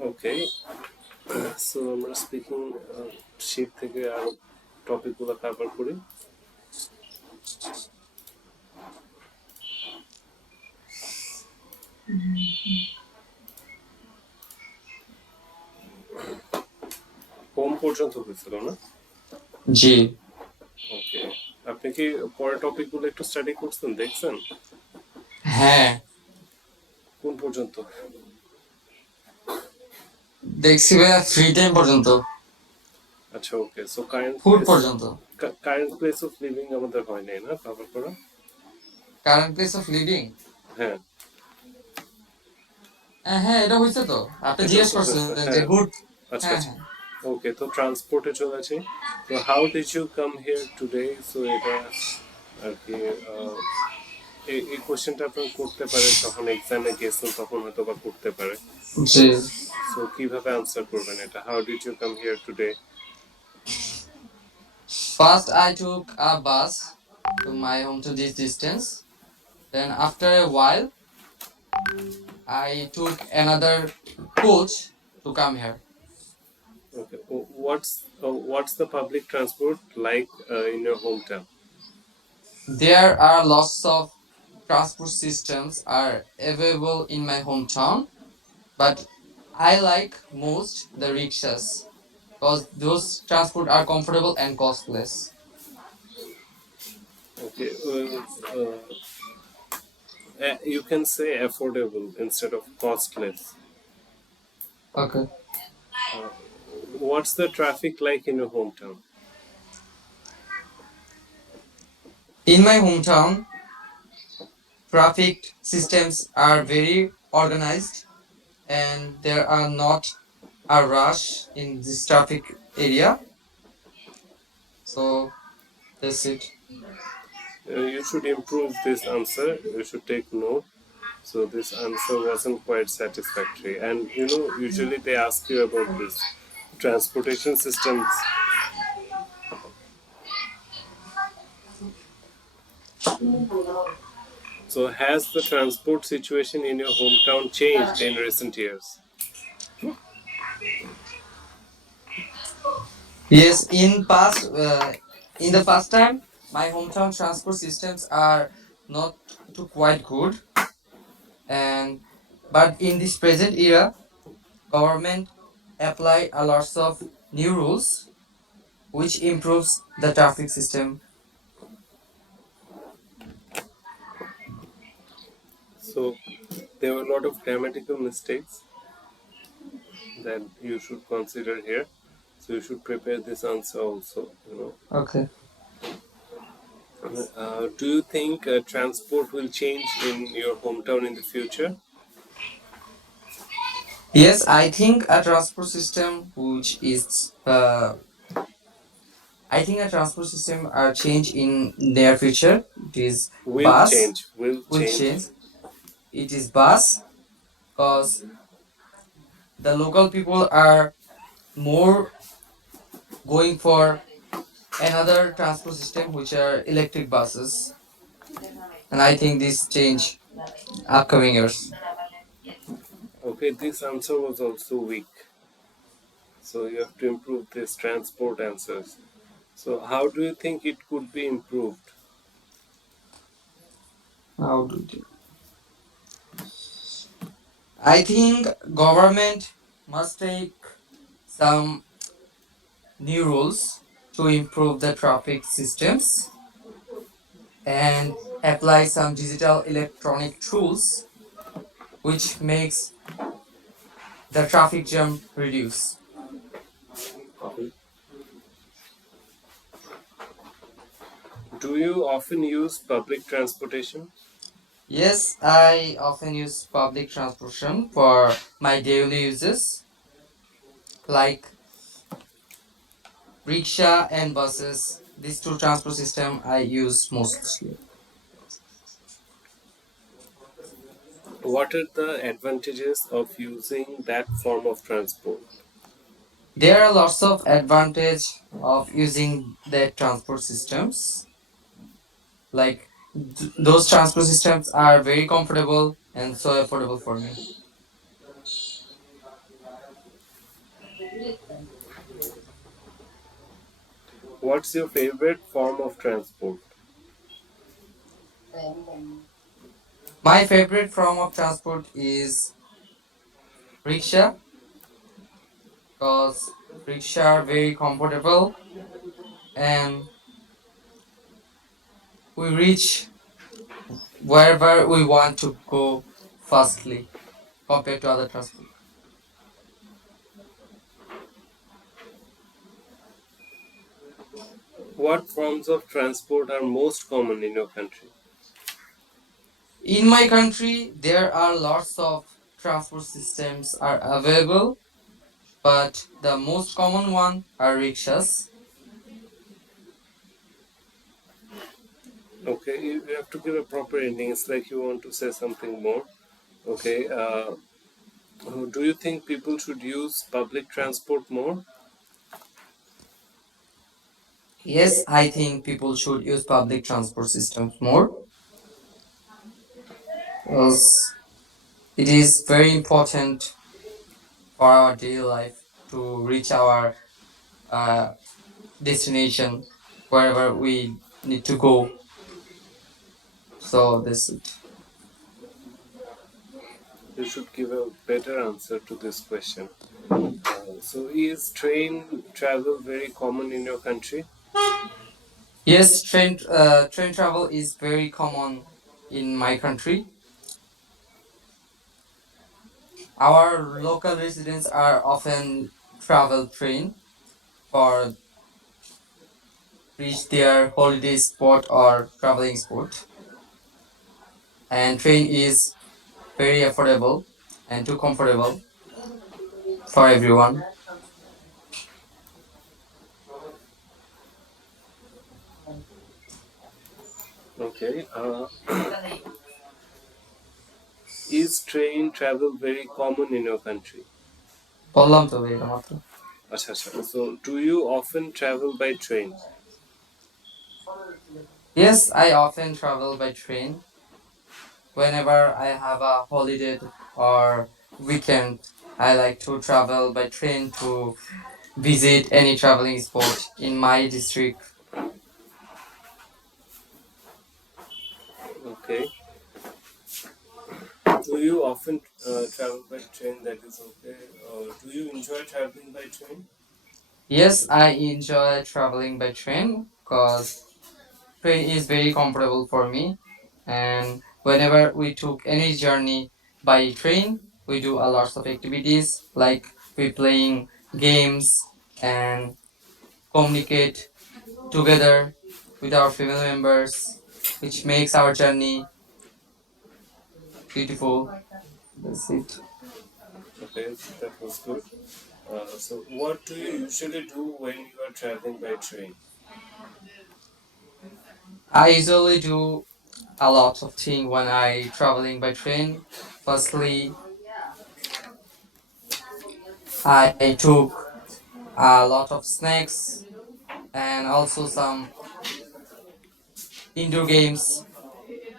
Okay, so আমরা speaking sheet থেকে আরো টপিকগুলো কভার করি। হোম পর্যন্ত হয়েছিল না? জি ওকে, আপনি কি পরের টপিকগুলো একটু স্টাডি করছেন, দেখছেন? হ্যাঁ কোন পর্যন্ত? দেখছি ভাইয়া ফ্রি টাইম পর্যন্ত আচ্ছা, ওকে, সো কারেন্ট ফুড প্লেস, পর্যন্ত প্লেস অফ লিভিং আমাদের হয় নাই না কভার করা? কারেন্ট প্লেস অফ লিভিং হ্যাঁ, হ্যাঁ এটা হয়েছে তো আপনি এটা জিজ্ঞেস তো হয়েছে, করছিলেন যে হ্যাঁ। গুড আচ্ছা হ্যাঁ আচ্ছা, হ্যাঁ ওকে, তো ট্রান্সপোর্টে চলে আসি। তো how did you come here today? So এটা আর কি এই কোশ্চেনটা আপনি করতে পারেন যখন এক্সামে গেছেন, তখন হয়তো বা করতে পারে। সো জি সো কিভাবে আনসার করবেন এটা? How did you come here today? First I took a bus to my home to this distance. Then after a while, I took another coach to come here. Okay, what's the public transport like in your hometown? There are lots of transport systems are available in my hometown, but I like most the rickshaws because those transport are comfortable and costless. Okay, you can say affordable instead of costless. Okay. What's the traffic like in your hometown? In my hometown, traffic systems are very organized and there are not a rush in this traffic area. So that's it. You should improve this answer. You should take note. So this answer wasn't quite satisfactory. And usually they ask you about this transportation systems. So has the transport situation in your hometown changed in recent years? Yes, in the past time, my hometown transport systems are not too quite good, and but in this present era, government apply a lots of new rules which improves the traffic system. So there were a lot of grammatical mistakes that you should consider here. So you should prepare this answer also. Okay. Do you think transport will change in your hometown in the future? Yes, I think a transport system which is I think a transport system are change in near future. It is Will bus change. Will will change. change. It is bus because the local people are more going for another transport system which are electric buses, and I think this change upcoming years. Okay, this answer was also weak. So you have to improve this transport answers. So how do you think it could be improved? How do you? I think government must take some new rules to improve the traffic systems and apply some digital electronic tools which makes the traffic jam reduce. Do you often use public transportation? Yes, I often use public transportation for my daily uses like rickshaw and buses. These two transport system I use mostly. What are the advantages of using that form of transport? There are lots of advantage of using the transport systems. Like those transport systems are very comfortable and so affordable for me. What's your favorite form of transport? My favorite form of transport is rickshaw because rickshaw are very comfortable and we reach wherever we want to go fastly compared to other transport. What forms of transport are most common in your country? In my country, there are lots of transport systems are available, but the most common one are rickshaws. Okay, you have to give a proper ending. It's like you want to say something more. Okay, do you think people should use public transport more? Yes, I think people should use public transport systems more because it is very important for our daily life to reach our uh, destination wherever we need to go. So this it. You should give a better answer to this question. So, is train travel very common in your country? Yes, train travel is very common in my country. Our local residents are often travel train for reach their holiday spot or traveling spot. And train is very affordable and too comfortable for everyone. Okay. Is train travel very common in your country? বললাম তো এটা মাত্র Acha, acha. So, do you often travel by train? Yes, I often travel by train whenever I have a holiday or weekend. I like to travel by train to visit any traveling spot in my district. Okay. Do you often travel by train? That is okay. Do you enjoy traveling by train? Yes, I enjoy traveling by train because train is very comfortable for me. And whenever we took any journey by train, we do a lots of activities like we playing games and communicate together with our family members, which makes our journey beautiful. That's it. Okay, that was good. So, what do you usually do when you are traveling by train? I usually do a lot of things when I traveling by train. Firstly, I took a lot of snacks and also some indoor games.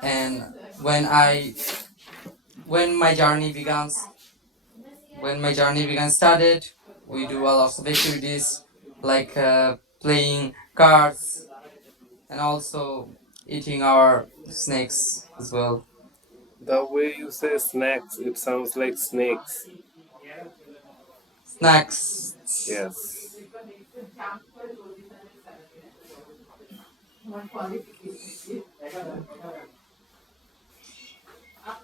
And when my journey begins, when my journey began started, we do a lot of activities like playing cards and also eating our snacks as well. The way you say snacks, it sounds like snakes. Snacks. Yes.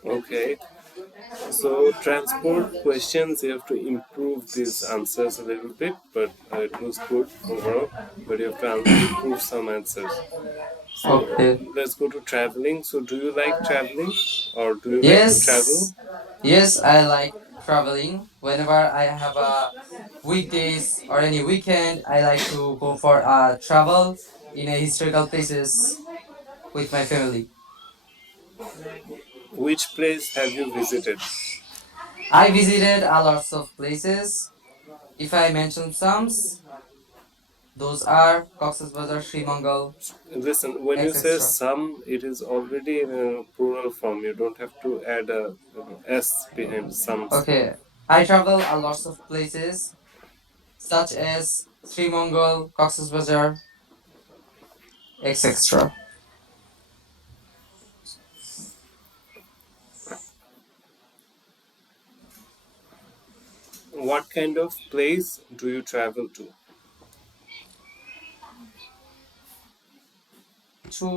Okay. So, transport questions, you have to improve these answers a little bit, but it was good overall. But you have to improve some answers. So, Okay. let's go to traveling. So, do you like traveling or do you like to travel? Yes. Yes, I like traveling. Whenever I have a weekdays or any weekend, I like to go for a travel in a historical places with my family. Which place have you visited? I visited a lots of places. If I mention some, those are Cox's Bazar, Sri Mangal, Listen, when you say etc. some, it is already in a plural form. You don't have to add a s behind some. Okay, I travel a lots of places such as Sri Mongol, Cox's Bazar, etc. What kind of place do you travel to? To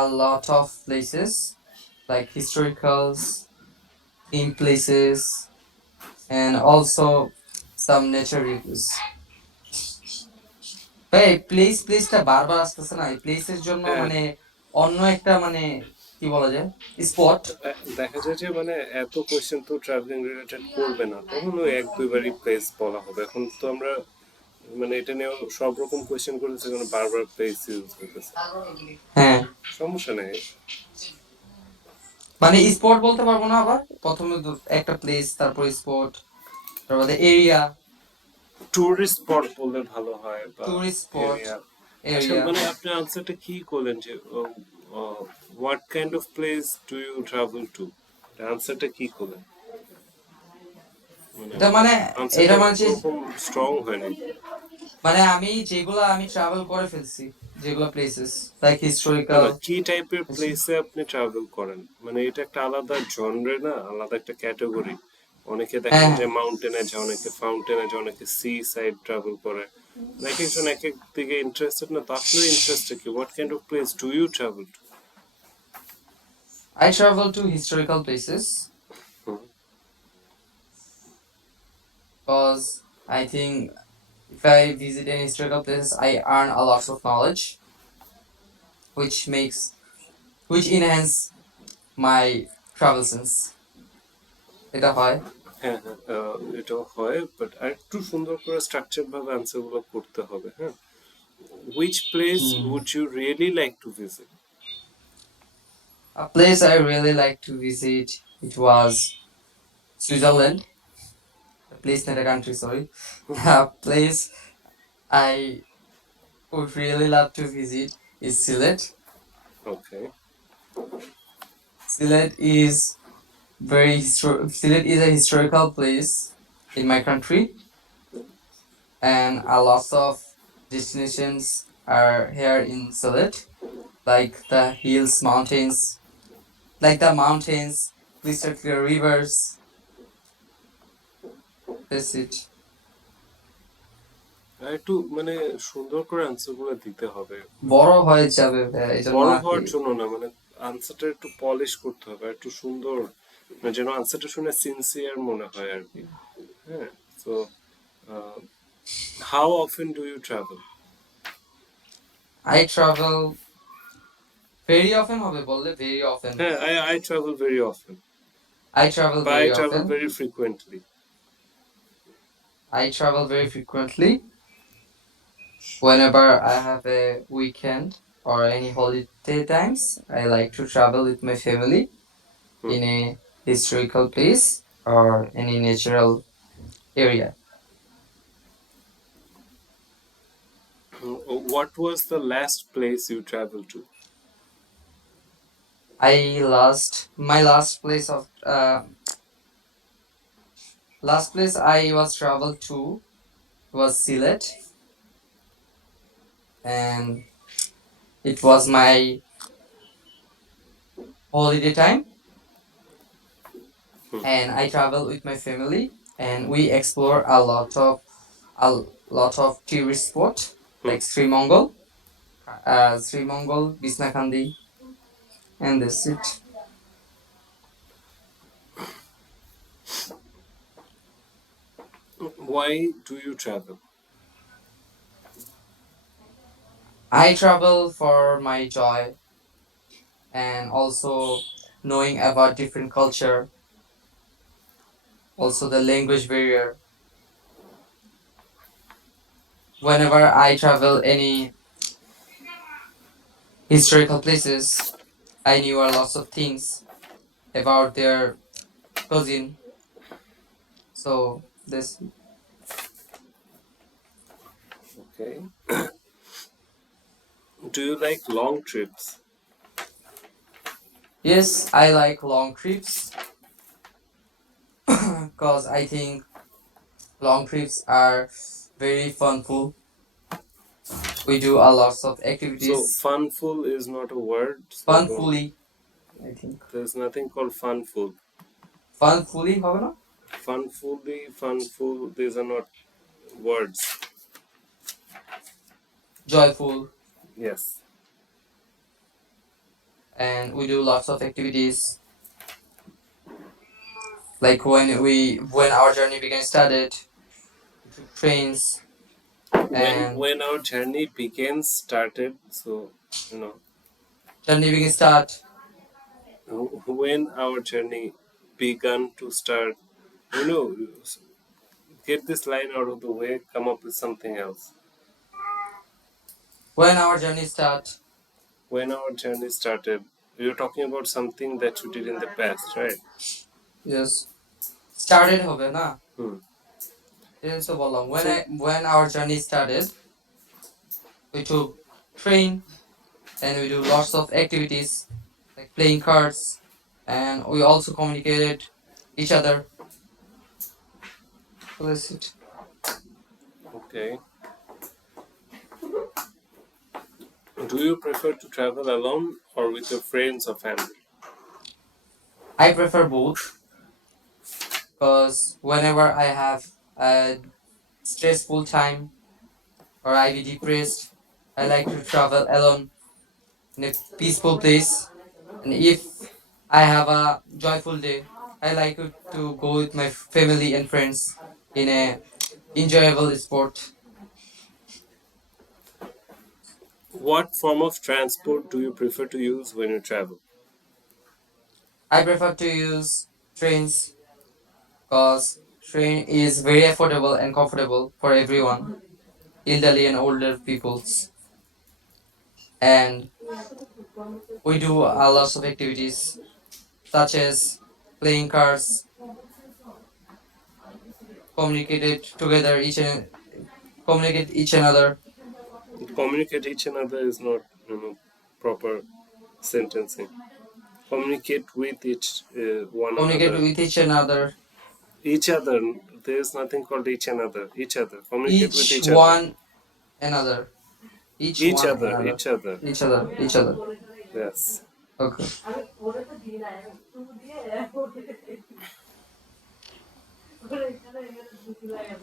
a lot of places like historicals, theme places, and also some nature reviews. ভাই এই প্লেসটা বারবার আসতেছে না এই প্লেসের জন্য হ্যাঁ, মানে অন্য একটা মানে কি বলা যায় স্পট। দেখা যায় যে মানে এত কোয়েশ্চেন তো ট্রাভেলিং রিলেটেড করবে না, তখন ওই এক দুইবারই প্লেস বলা হবে। এখন তো আমরা মানে এটা নিয়ে সব রকম কোয়েশ্চেন করেছে, কারণ বারবার প্লেস ইউজ করতেছে। হ্যাঁ সমস্যা নেই। মানে স্পট বলতে পারবো না, আবার প্রথমে একটা প্লেস তারপর স্পট তারপরে এরিয়া, টুরিস্ট স্পট বললে ভালো হয়, বা টুরিস্ট স্পট, এরিয়া। আচ্ছা, এরিয়া। মানে আপনি আনসারটা কি করলেন যে what kind of place do you travel to? আনসারটা কি করলেন? মানে এটা মানে এটা আনসারটা মানে ওরকম স্ট্রং হয় নাই। মানে আমি যেগুলা আমি ট্রাভেল করে ফেলছি, যেগুলা প্লেসেস লাইক না হিস্টোরিক্যাল। না, কি টাইপের প্লেসে আপনি ট্রাভেল করেন? মানে এটা একটা আলাদা জনরে না, আলাদা একটা ক্যাটাগরি। অনেকে দেখেন হ্যাঁ যে মাউন্টেনে যায়, অনেকে ফাউন্টেনে যায়, অনেকে সি সাইড ট্রাভেল করে। এক একজন এক এক দিকে ইন্টারেস্টেড না, তো আপনার ইন্টারেস্টটা কি? What kind of place do you travel to? I travel to historical places because I think if I visit any historical places, I earn a lot of knowledge, which makes which enhance my travel sense. এটা হয়। হ্যাঁ হ্যাঁ, এটাও হয়, but আর একটু সুন্দর করে structure ভাবে আনসার গুলো করতে হবে। হ্যাঁ, which place Hmm. Would you really like to visit? A place I really like to visit, it was Switzerland. A place, not a country, sorry. A place I would really love to visit is Sylhet. Okay. Sylhet is a historical place in my country, and a lot of destinations are here in Sylhet, like the hills, mountains, crystal clear rivers. That's it. আর একটু মানে সুন্দর করে answer গুলো দিতে হবে। বড় হয়ে যাবে ভাইয়া, এই জন্য বড় আর কি। হওয়ার জন্য না, মানে আনসারটা একটু পলিশ করতে হবে, একটু সুন্দর, মানে যেন আনসারটা শুনে সিনসিয়ার মনে হয় আর কি। হ্যাঁ, তো how often do you travel? I travel very often হবে বললে very often. হ্যাঁ, I travel very often, I travel বা I very travel often. Very frequently. I travel very frequently whenever I have a weekend or any holiday times. I like to travel with my family hmm. in a historical place or any natural area. What was the last place you traveled to? I last my last place I was traveled to was Sylhet, and it was my holiday time, Hmm. and I travel with my family, and we explore a lot of tourist spot Hmm. like Sri Mongol, Bisnakhandi, and that's it. Why do you travel? I travel for my joy and also knowing about different culture, also the language barrier. Whenever I travel any historical places, I knew a lot of things about their cuisine. So this, Okay. Do you like long trips? yes, I like long trips because I think Long trips are very funful. We do a lots of So activities. funful is not a word, so don't. Funfully, I think. There's nothing called funful. Funfully হবে না? Funfully, funful, these are not words. Joyful, Yes. and we do lots of activities. Like when our journey began started, we took trains and When our journey began started, so you know, journey began start. when our journey began to start, you know, get this line out of the way, come up with something else. When our journey start, When our journey started, we were talking about something that you did in the past, right? yes, started হবে না? Hmm. এই তো বললাম So, when our journey started, we took train and we do lots of activities like playing cards, and we also communicated each other. So that's it. okay. Do you prefer to travel alone or with your friends or family? I prefer both because whenever I have a stressful time or I be depressed, I like to travel alone in a peaceful place. And if I have a joyful day, I like to go with my family and friends in a enjoyable sport. What form of transport do you prefer to use when you travel? I prefer to use trains because train is very affordable and comfortable for everyone, elderly and older peoples. And we do a lot of activities such as playing cards, communicated together communicate each another, Communicate each another is not, proper sentencing. Communicate with one communicate another. with each another, Each other. There is nothing called each another. Each other. Communicate with each each other. one another, each Each one other. another, Each other. each other, each other. Yes. Okay.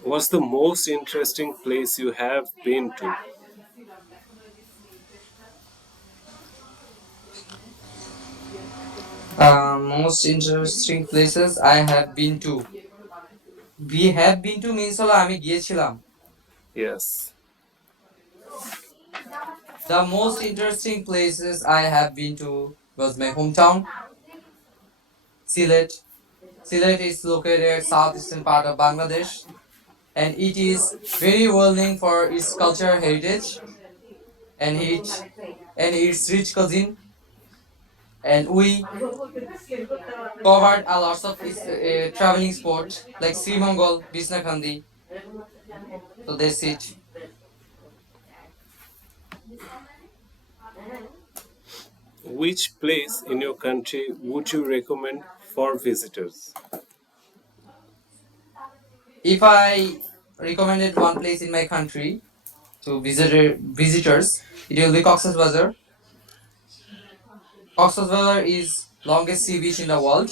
What's the most interesting place you have been to? Most interesting places I have been to. We have been to means হলো আমি গিয়েছিলাম. Yes. The most interesting places I have been to was my hometown, Sylhet. Sylhet is located at southeastern part of Bangladesh, and it is very well known for its cultural heritage and its rich cuisine. And we covered a lot of traveling spots like Sri Mongol, Bisnakhandi. So that's it. Which place in your country would you recommend for visitors? If I recommended one place in my country to visitors, it will be Cox's Bazar. Cox's Bazar is longest sea beach in the world,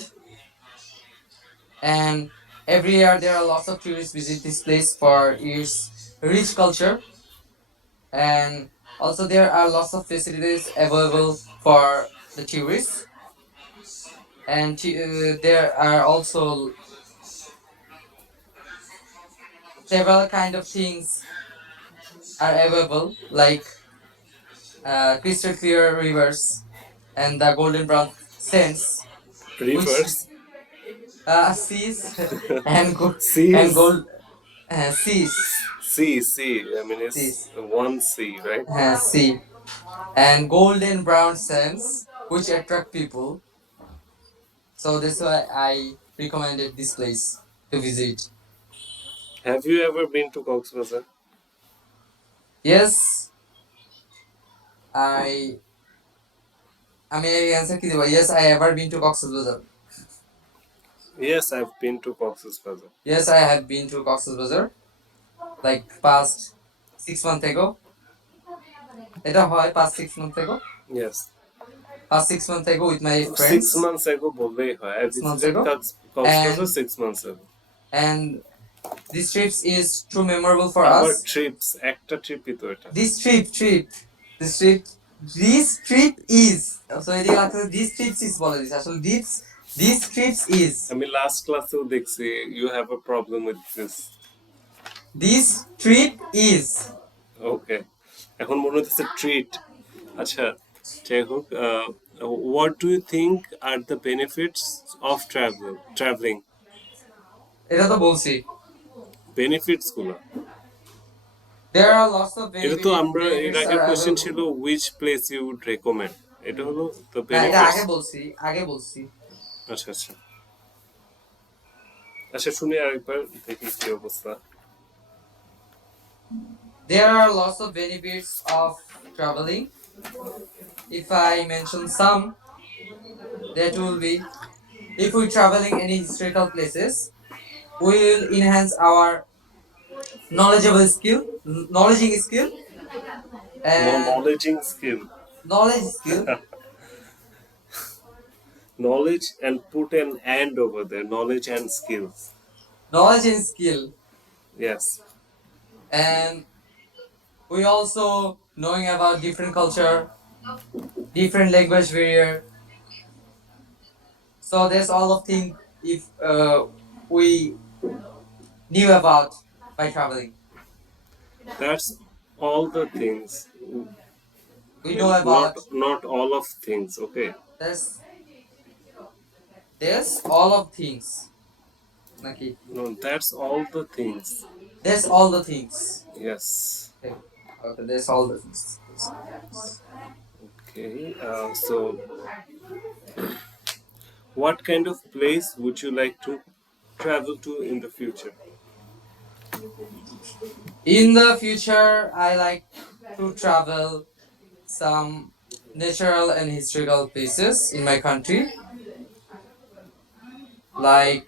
and every year there are lots of tourists visit this place for its rich culture, and also there are lots of facilities available for the tourists, and there are also several kind of things are available like crystal clear rivers and the golden brown sands which Rivers? seas and and Seas? gold seas Sea. I mean, it's seas one sea, right? sea and golden brown sands which attract people. So that's why I recommended this place to visit. Have you ever been to Cox's Bazar? Yes, I I mean I answer ki diba? Yes, I ever been to Cox's Bazar. Yes, I've been to Cox's Bazar. Yes, I have been to Cox's Bazar like past 6 months ago. এটা হয় past 6 months ago. Yes. Past 6 months ago with my friends. 6 months ago বললেই হয়. I 6 months visited ago, Cox's Bazar and 6 months ago. and this trip is too memorable for আবার us. TRIPS একটা ট্রিপই তো এটা। This this trip, this trip is. So এদিকে লাগছে this trips is বলে দিছে আসলে this trips is. আমি লাস্ট ক্লাসেও দেখছি you have a problem with this. This trip is. Okay, এখন মনে হচ্ছে ট্রিট। আচ্ছা, যাই হোক, what do you think are the benefits of travelling? এটা তো বলছি। বেনিফিটস গুলো There are lots of এটা তো আমরা এর benefits আগের are কোশ্চেন available. ছিল which place you would recommend, এটা হলো দ্য না এটা বেনিফিটস। আগে বলছি। আচ্ছা আচ্ছা আচ্ছা, শুনি আরেকবার দেখি কি অবস্থা। There are lots of benefits of traveling. If I mention some, that will be if we traveling any historical places, we will enhance our knowledging skill, and knowledging skill, knowledge skill, knowledge and put an and over there, knowledge and skills. knowledge and skill, Yes. and we also knowing about different culture, different language barrier. So there's all of things if we knew about by traveling. That's all the things. We know Not about not all of things, okay? this. There's all of things. Naki. No, that's all the things. There's all the things. Yes. Okay. Okay. There's all the things. Okay. So, what kind of place would you like to travel to in the future? In the future, I like to travel some natural and historical places in my country, like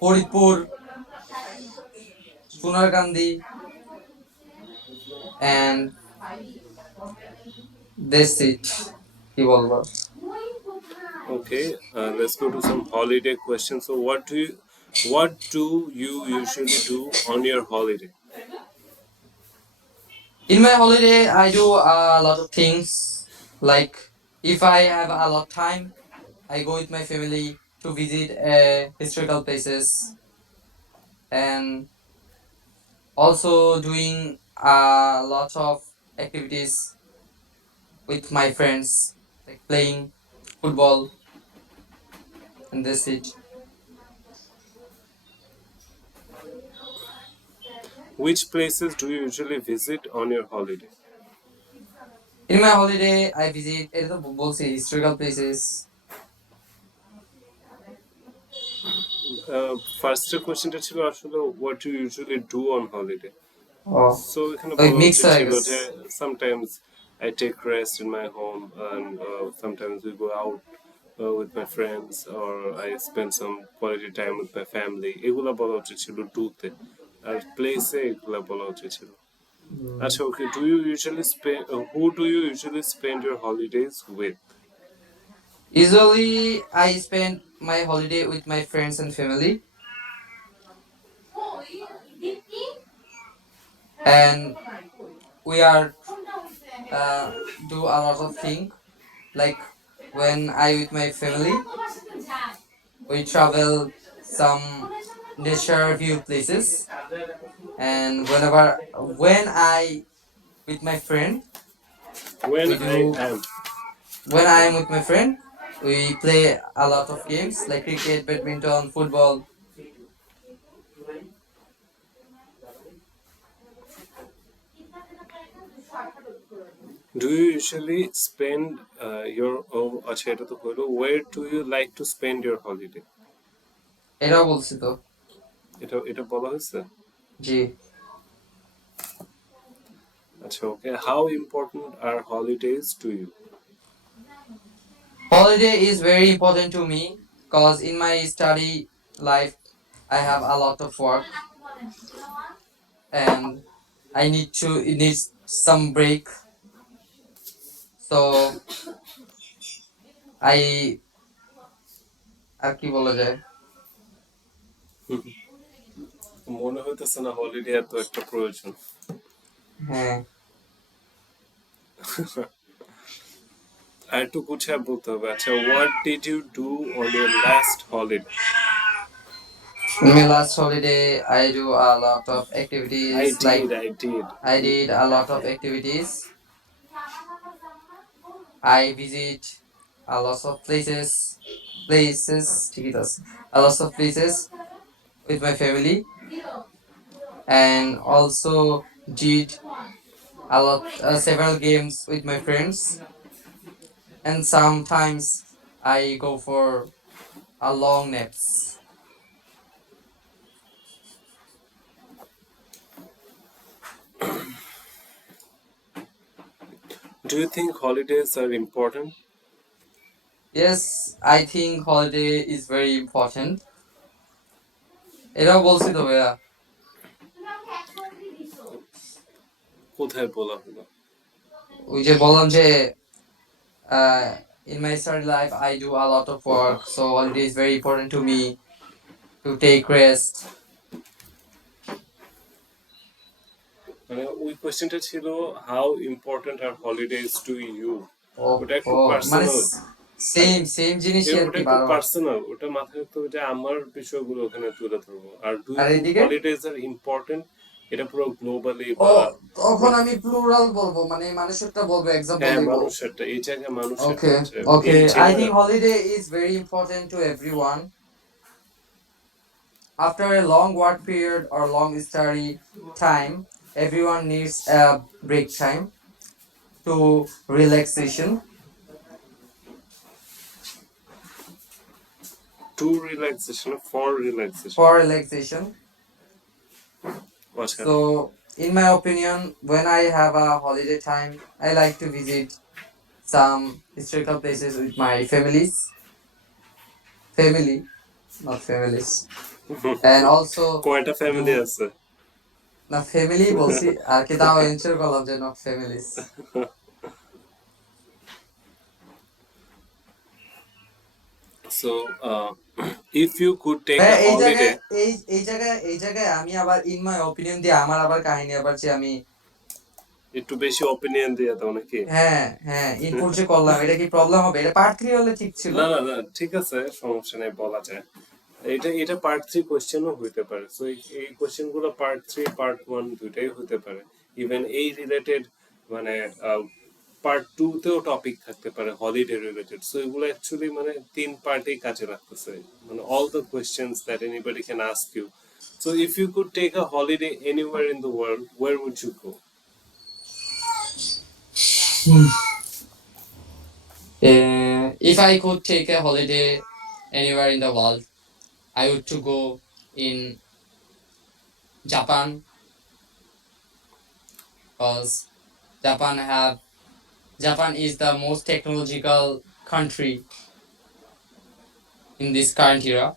Haridpur, Sunargandhi, and that's it. কি বলবো? Okay. Let's go to some holiday questions. So, what do you usually do on your holiday? In my holiday, I do a lot of things. Like if I have a lot of time, I go with my family to visit historical places, and also doing a lot of activities with my friends, like playing football, and that's it. Which places do you usually visit on your holiday? In my holiday, I visit এটা তো বলছি historical places. First কোশ্চেনটা ছিল আসলে what you usually do on holiday. Oh, so এখানে ওই বলা mix উচিত হয়ে ছিল গেছে। যে sometimes I take rest in my home and sometimes we go out with my friends or I spend some quality time with my family, এগুলা বলা উচিত ছিল ডুতে, আর প্লেসে এগুলা বলা উচিত ছিল। আচ্ছা, ওকে, who do you usually spend your holidays with? Usually, I spend my holiday with my friends and family, and we are do a lot of things. Like when I with my family, we travel some nature view places, and when I with my friend, When we I do am when I am with my friend, we play a lot of games like cricket, badminton, football. Do you usually spend your আচ্ছা এটা তো হলো, where do you like to spend your holiday? এটাও বলছি তো। এটা এটা বলা হয়েছে। জি। আচ্ছা, ওকে, how important are holidays to you? Holiday is very important to me Cause in my study life, I have a lot of work and I need to it needs some break. So I আর কি বলা যায় মনে হইতেছে না holiday এত একটা প্রয়োজন। হ্যাঁ আর একটু গুছিয়ে বলতে হবে। আচ্ছা, what did you do on your last holiday? in my last holiday I do a lot of I activities like did, I did. I did a lot of activities. I visit a lot of places ঠিকই তো আছে, a lot of places with my family and also did a lot several games with my friends and sometimes I go for a long naps. Do you think holidays are important? Yes, I think holiday is very important. এটাও বলছি তো ভাইয়া। কোথায় বলা হলো? ওই যে বললাম যে in my study life I do a lot of work, so holiday is very important to me to take rest. মানে ওই কোয়েশ্চেনটা ছিল হাউ ইম্পর্টেন্ট আর হলিডেজ টু ইউ। ও ওটা একটু ও মানে পার্সোনাল। সেম সেম জিনিসই আর ওটা কি একটু বারবার। পার্সোনাল, ওটা মাথায় রাখতে হবে যে আমার বিষয়গুলো ওখানে তুলে ধরবো। আর ডু ইউ আর থিঙ্ক এদিকে হলিডেজ আর ইম্পর্টেন্ট, এটা পুরো গ্লোবালি ও বা তখন পুরো। আমি প্লুরাল বলবো, মানে মানুষেরটা বলবো, এক্সাম্পল হ্যাঁ, দিব। মানুষেরটা, এই জায়গায় মানুষেরটা Okay, যে in okay. I think general. holiday is very important to everyone. After a long work period or long study time, everyone needs a break time to relaxation. To relaxation, for relaxation. For relaxation. আচ্ছা। So, in my opinion, when I have a holiday time, I like to visit some historical places with my family, not families, and also কয়টা family do আছে? না family বলছি আর কি, তাও ensure করলাম যে not families. So if you could take ভাই a এই হলিডে। জায়গায় এই জায়গায় আমি আবার ইন মাই অপিনিয়ন দিয়ে আমার আবার কাহিনী আবার যে আমি একটু বেশি অপিনিয়ন দিয়ে দাও নাকি? হ্যাঁ হ্যাঁ ইনপুট যে করলাম, এটা কি প্রবলেম হবে? এটা পার্ট 3 হলে ঠিক ছিল। না না না, ঠিক আছে, সমস্যা নেই, বলা যায়। এটা এটা পার্ট 3 কোশ্চেনও হইতে পারে। সো এই কোশ্চেন গুলো পার্ট 3 পার্ট 1 দুইটাই হইতে পারে। ইভেন এই রিলেটেড মানে পার্ট 2 তেও টপিক থাকতে পারে হলিডে রিলেটেড। সো এগুলো অ্যাকচুয়ালি মানে তিন পার্টেই কাজে লাগতেছে, মানে all the questions that anybody can ask you. So if you could take a holiday anywhere in the world, where would you go? If I could take a holiday anywhere in the world, I would to go in Japan, because Japan have Japan is the most technological country in this current era,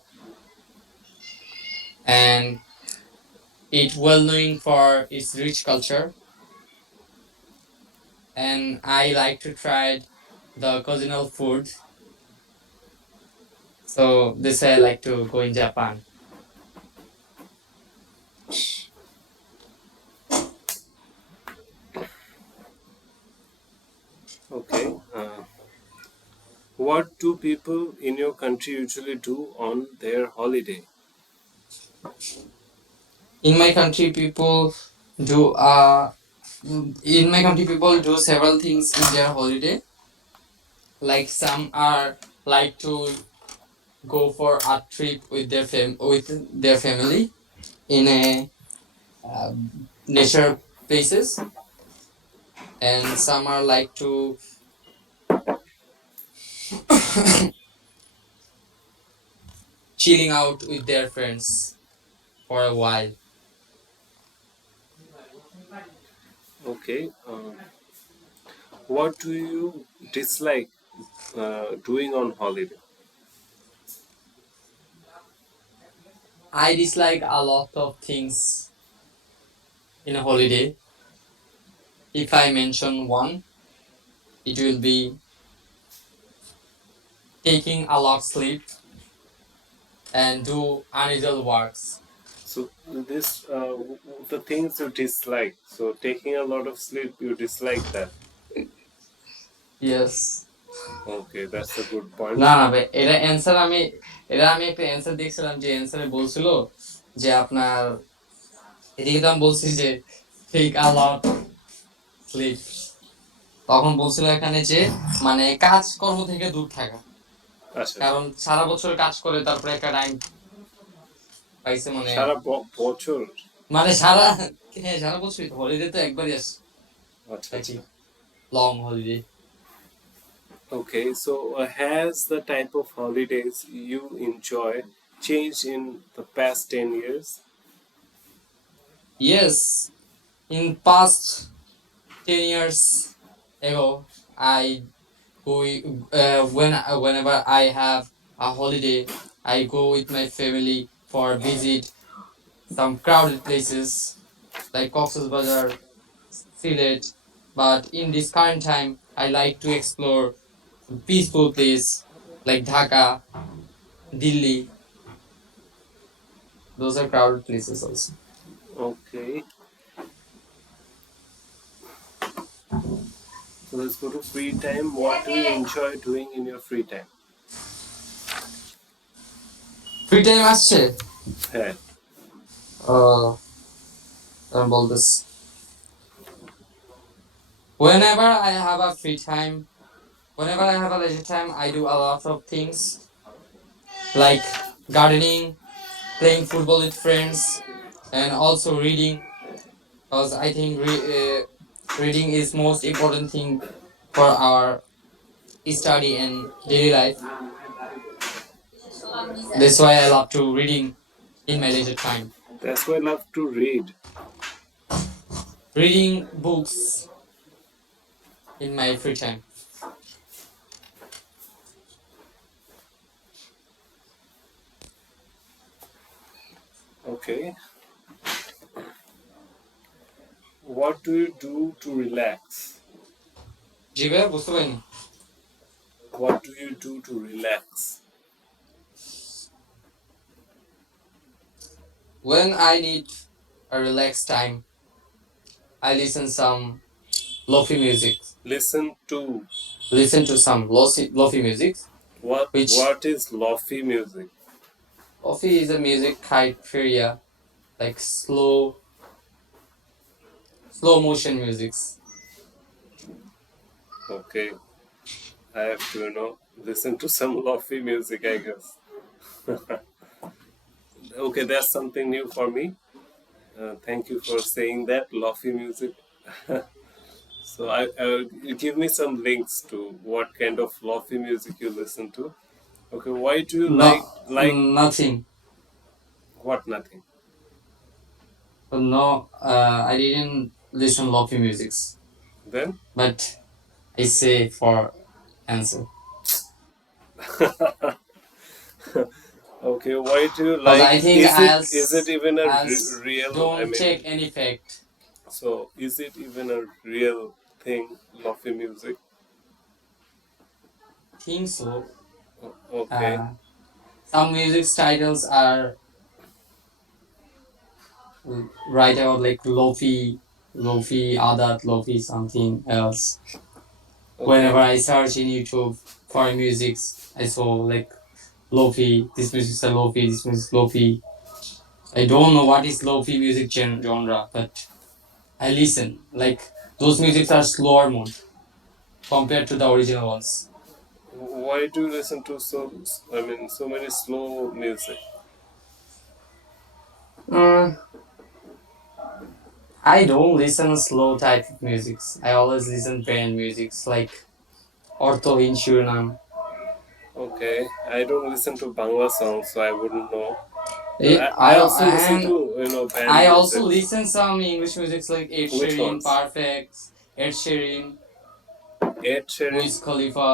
and it well known for its rich culture. And I like to try the occasional food. So this I like to go in Japan. Okay. What do people in your country usually do on their holiday? In my country, people do in my country people do several things in their holiday. Like some are like to go for a trip with their family in a uh, nature places, and some are like to chilling out with their friends for a while. Okay. What do you dislike doing on holiday? I dislike a lot of things in a holiday. If I mention one, it will be taking a lot sleep and do unusual works. So this the things you dislike. So taking a lot of sleep, you dislike that. Yes. Okay, that's a good না point. না ভাই, এটা আমি একটা answer দেখছিলাম, যে অ্যান্সারে বলছিল যে আপনার, এদিকে তো আমি বলছি যে ঠিক আলাপ স্লিপ, তখন বলছিল এখানে যে মানে কাজকর্ম থেকে দূর থাকা, আচ্ছা, কারণ সারা বছর কাজ করে তারপরে একটা টাইম পাইছে, মানে সারা বছর। মানে সারা, হ্যাঁ সারা বছরই তো, হলিডে তো একবারই আসে, আচ্ছা নাকি আচ্ছা। Long holiday. Okay, so has the type of holidays you enjoy changed in the past 10 years? Yes, in past 10 years ago, I go whenever I have a holiday, I go with my family for visit some crowded places like Cox's Bazar, Silet. But in this current time, I like to explore some peaceful place like Dhaka, Delhi. Those are crowded places also. Okay, so let's go to free time. What do you enjoy doing in your free time? Free time আসছে? হ্যাঁ, আমি বলতেছি, whenever I have a free time, whenever I have a leisure time, I do a lot of things like gardening, playing football with friends, and also reading. Because I think reading is most important thing for our study and daily life. That's why I love to reading in my leisure time. that's why I love to read. Reading books in my free time. Okay, what do you do to relax? জি ভাইয়া, বুঝতে পারিনি। What do you do to relax? When I need a relaxed time, I listen some lofi music. Listen to Listen to some lofi music, what? which What is lofi music? lofi is a music criteria like slow motion musics. Okay, I have to listen to some lofi music, I guess. Okay, that's something new for me. Thank you for saying that lofi music. So you give me some links to what kind of lofi music you listen to. Okay, why do you No, like nothing. what? Nothing. No, I didn't listen lofi musics, Then but I say for answer. okay, why do you Because like? I think Is it even a as real? I don't mean, take any fact. so is it even a real thing? Lofi music. Think so. Okay, Uh, some music titles are right about like lofi, adat, lofi, something else. Whenever okay. I search in YouTube for music, I saw like lofi. This music is a lofi. This music is lofi. I don't know what is lofi music genre, but I listen. Like those musics are slower mode compared to the original ones. Why do you listen to so many slow music? Mm, I don't listen slow type of musics. I always listen band musics like Orthohin Suriname. Okay, I don't listen to Bangla songs, so I wouldn't know. But Eh, I also listen and to band I also music. listen some English musics like Ed Which Sheeran, ones? Perfect, Ed Sheeran, Ed Sheeran. Wiz Khalifa,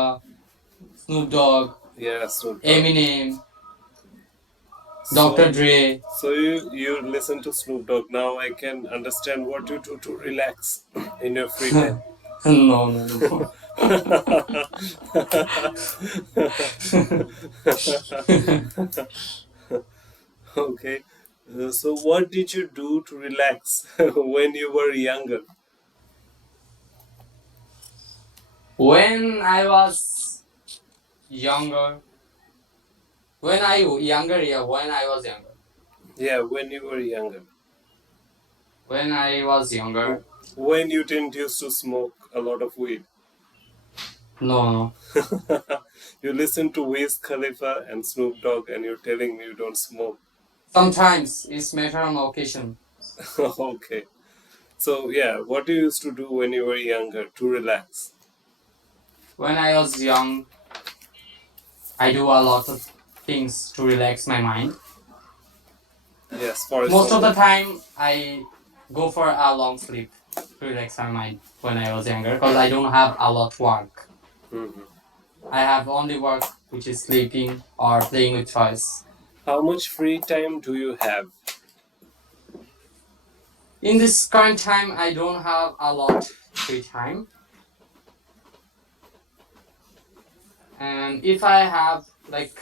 Snoop Dogg, Yeah, Snoop Dogg. Eminem. Dr. So, Dre. so you listen to Snoop Dogg. Now I can understand what you do to relax in your free time. No, no, no. Okay. So what did you do to relax when you were younger? When I was younger, yeah, when I was younger. Yeah, when you were younger. When I was younger, When you didn't used to smoke a lot of weed. no, no. You listen to Wiz Khalifa and Snoop Dogg and you're telling me you don't smoke. Sometimes it's matter on occasion. Okay. So yeah, what do you used to do when you were younger to relax? When I was young, I do a lot of things to relax my mind. Yes, for Most of the example. time, I go for a long sleep to relax my mind when I was younger because I don't have a lot of work. Mhm. I have only work which is sleeping or playing with toys. How much free time do you have? In this current time, I don't have a lot free time. And if I have like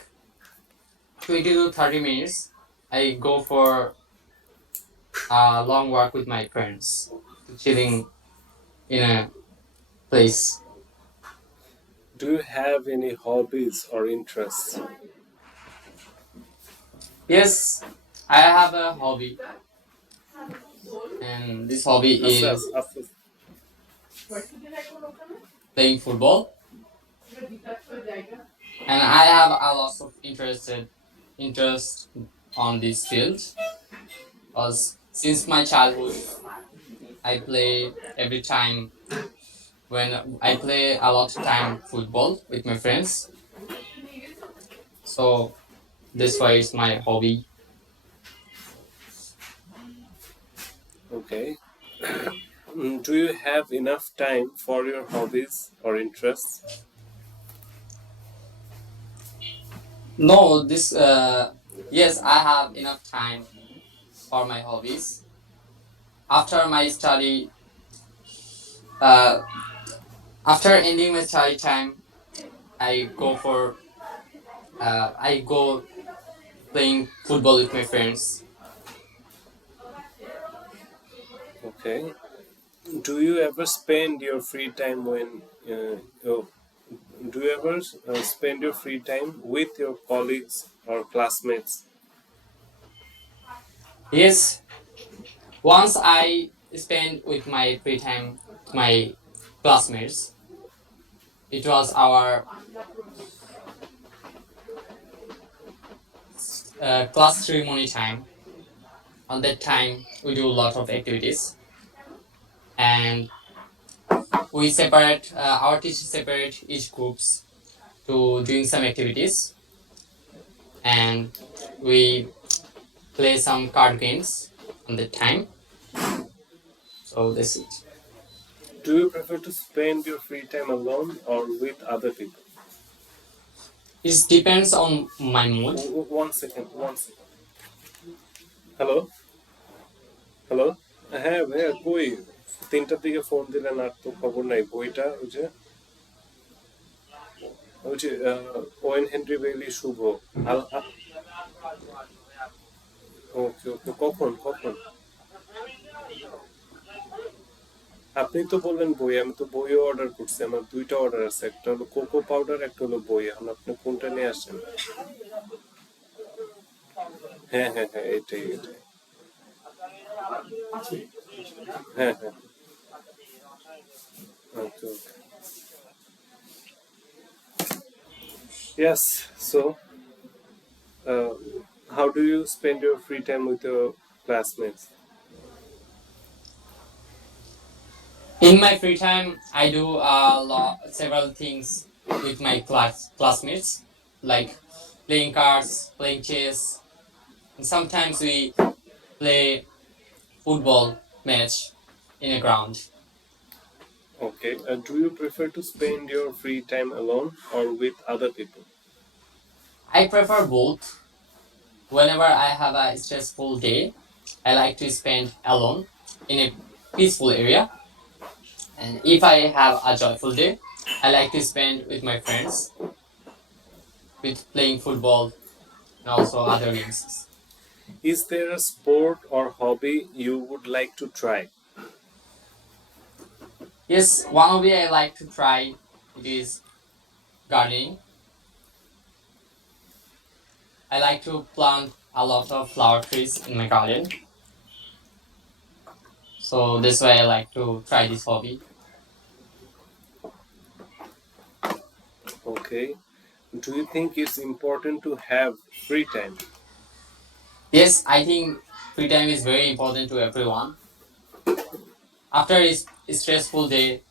20 to 30 minutes, I go for a long walk with my friends to chilling in a place. Do you have any hobbies or interests? Yes, I have a hobby, and this hobby আস্তে is আস্তে আস্তে playing football. And I have a lot of interest on this field because since my childhood, I play every time when I play a lot of time football with my friends. So this why it's my hobby. Okay. Do you have enough time for your hobbies or interests? No, this yes, I have enough time for my hobbies. After my study, uh, after ending my study time, I go playing football with my friends. Okay. Do you ever spend your free time when oh, do you ever spend your free time with your colleagues or classmates? Yes, once I spent with my free time with my classmates. It was our class ceremony time. On that time, we do a lot of activities, and we separate our teachers separate each groups to doing some activities, and we play some card games on that time. So that's it. Do you prefer to spend your free time alone or with other people? It depends on my mood. 1 second, 1 second. Hello, hello. হ্যাঁ ভাইয়া, কই 3টার দিকে phone দিলেন আর তো খবর নাই। বইটা ওই যে ওয়েন হেনরি বেইলি শুভ। ওকে ওকে, কখন কখন? আপনি তো বললেন বই, আমি তো বইও অর্ডার করছি। আমার 2টা অর্ডার আছে, একটা হলো কোকো পাউডার, একটা হলো বই। এখন আপনি কোনটা নিয়ে আসছেন? হ্যাঁ হ্যাঁ হ্যাঁ, এটাই এটাই। হ্যাঁ হ্যাঁ, ওকে ওকে। Yes, so uh, how do you spend your free time with your classmates? In my free time, I do several things with my classmates, like playing cards, playing chess, and sometimes we play football match in a ground. Okay, do you prefer to spend your free time alone or with other people? I prefer both. whenever I have a stressful day, I like to spend alone in a peaceful area. And if I have a joyful day, I like to spend with my friends with playing football and also other games. Is there a sport or hobby you would like to try? Yes, one hobby I like to try it is gardening. I like to plant a lot of flower trees in my garden. So that's why I like to try this hobby. Okay. Do you think it's important to have free time? Yes, I think free time is very important to everyone. After a stressful day,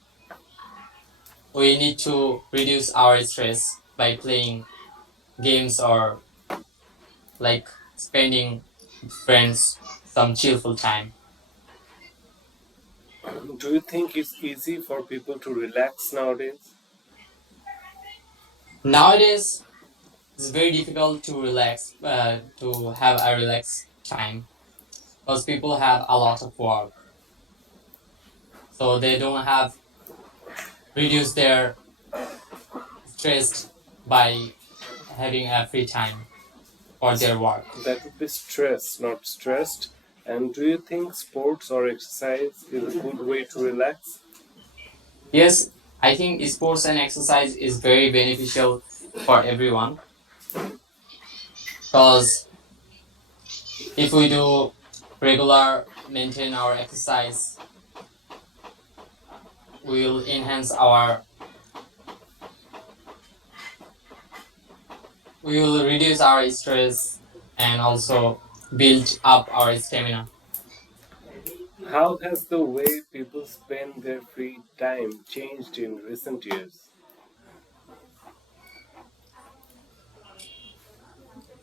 we need to reduce our stress by playing games or like spending with friends some cheerful time. Do you think it's easy for people to relax nowadays? Nowadays, it's very difficult to relax, to have a relaxed time because people have a lot of work, so they don't have reduce their stress by having a free time for their work. That would be stress, not stressed. And do you think sports or exercise is a good way to relax? Yes, I think sports and exercise is very beneficial for everyone because if we do regular maintain our exercise, we will enhance our we will reduce our stress and also build up our stamina. How has the way people spend their free time changed in recent years?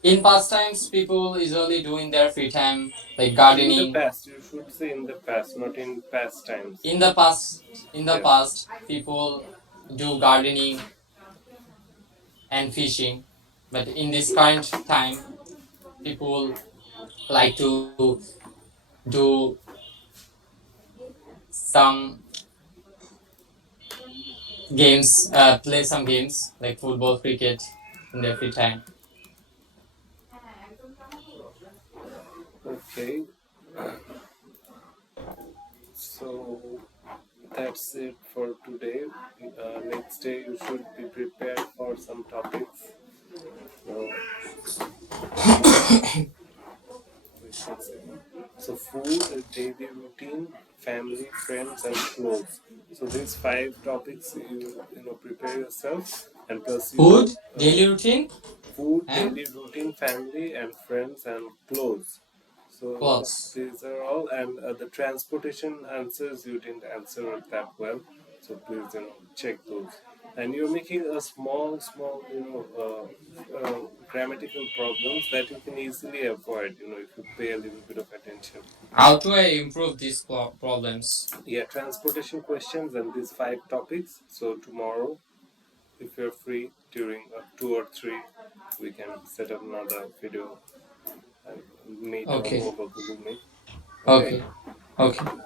In past times, people usually doing their free time like In the gardening. past, you should say in the past, not in past times. In the past, in the Yeah. past, people do gardening and fishing, but in this current time, people like to do some games, play some games like football, cricket in their free time. Okay. So that's it for today. Next day, you should be prepared for some topics. So food, daily routine, family, friends, and clothes. So these five topics you prepare yourself, and plus Food, you daily routine, food, and daily routine, family, and friends, and clothes. So clothes. these are all, and the transportation answers you didn't answer it that well. So please check those. And you're making a small grammatical problems that you can easily avoid. If you pay a little bit of attention. How do I improve these problems? Yeah, transportation questions and these five topics. So tomorrow, if you're free during 2 or 3, we can set up another video and meet Okay, over Google Meet. Okay. okay, okay.